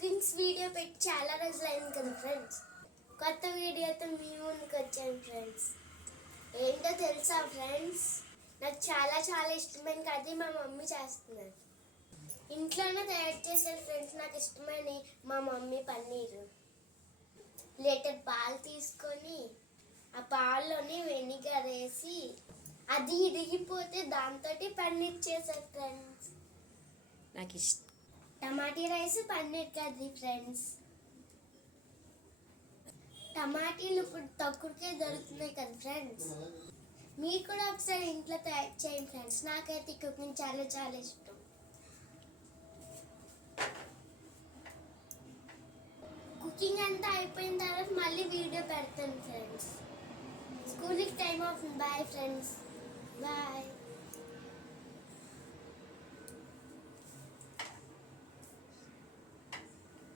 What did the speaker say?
Cookings video పెట్టి చాలా రోజులు అయింది కదా ఫ్రెండ్స్. కొత్త వీడియోతో మీ ముందుకు వచ్చాను ఫ్రెండ్స్. ఏంటో తెలుసా ఫ్రెండ్స్, నాకు చాలా చాలా ఇష్టమైన కర్రీ మా మమ్మీ చేస్తున్నారు. ఇంట్లోనే తయారు చేశారు ఫ్రెండ్స్. నాకు ఇష్టమైన మా మమ్మీ పన్నీరు. లీటర్ పాలు తీసుకొని ఆ పాల్లోని వెనిగర్ వేసి అది ఇరిగిపోతే దాంతో పన్నీర్ చేశారు ఫ్రెండ్స్. నాకు ఇష్టం టమాటీ రైస్ పన్నీర్ కర్రీ ఫ్రెండ్స్. టమాటీలు ఇప్పుడు తక్కువకే దొరుకుతున్నాయి కదా ఫ్రెండ్స్. మీరు కూడా ఒకసారి ఇంట్లో తయారు చేయండి ఫ్రెండ్స్. నాకైతే కుకింగ్ చాలా చాలా ఇష్టం. కుకింగ్ అంతా అయిపోయిన తర్వాత మళ్ళీ వీడియో పెడతాను ఫ్రెండ్స్. స్కూల్కి టైం అవుతుంది. Bye friends, bye.